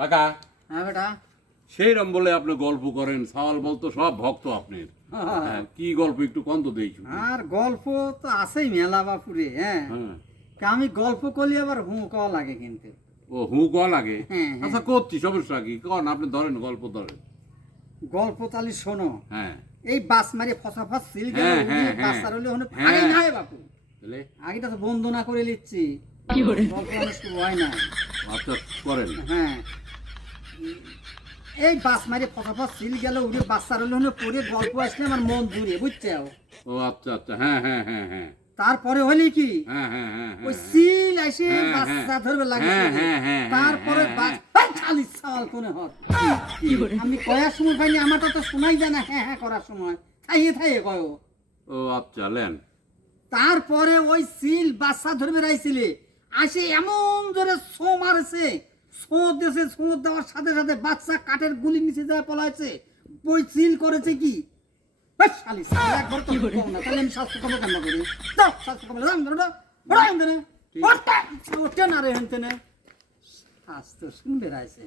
কাকা হ্যাঁ বেটা সেইরম বলে আপনি গল্প করেন, সাওয়াল বলতো সব ভক্ত আপনার। হ্যাঁ, কি গল্প একটু কন্ত দেখি। আর গল্প তো আছেই মেলা বাপুরে। হ্যাঁ হ্যাঁ, আমি গল্প করলে আবার কওয়া লাগে কিন্তু। ও হু ক লাগে। হ্যাঁ, হ্যাঁ। আচ্ছা করছি, সমস্যা কি, কন আপনি ধরেন, গল্প ধরেন। গল্প তাহলে শোনো। হ্যাঁ এই বাস মারি ফসাফস সিল গেল হ্যাঁ, হ্যাঁ, বাস হ্যাঁ। আর হলে হনে হ্যাঁ। আগে নাই বাপু। তাহলে আগেটা তো বন্দনা করে নিচ্ছি। গল্প অনেক শুরু হয় না। আচ্ছা করেন। হ্যাঁ এই বাস মারি ফসাফস সিল গেল উড়ে বাচ্চার হলে হনে পড়ে গল্প আসলে আমার মন জুড়ে বুঝছো। ও আচ্ছা আচ্ছা, হ্যাঁ হ্যাঁ হ্যাঁ হ্যাঁ তারপরে হলি কি হ্যাঁ হ্যাঁ হ্যাঁ ওই হ্যাঁ। সিল এসে হ্যাঁ, হ্যাঁ। বাচ্চা ধরবে লাগে। হ্যাঁ, হ্যাঁ, হ্যাঁ, তারপরে হ্যাঁ, বাস হ্যাঁ। এই খালি সাল কোনে হত আমি কয়ার সময় পাইনি, আমারটা তো শোনাই যায় না। হ্যাঁ হ্যাঁ করার সময় থাইয়ে থাইয়ে কয়। ও আচ্ছা লেন। তারপরে ওই সিল বাচ্চা ধরবে রাইছিলে আসে এমন জোরে ছো মারছে, ছো দেশে ছো দেওয়ার সাথে সাথে বাচ্চা কাঠের গুলি নিচে যায় পলাইছে। ওই সিল করেছে কি বাস শালি সাল একবার কি কম না, তাহলে আমি স্বাস্থ্য কম কান্না করি। দাও স্বাস্থ্য কম দাম ধরো ওরা এনে ওটা ওটা না রে হেনতে না আজ তো শুনবে রাইছে।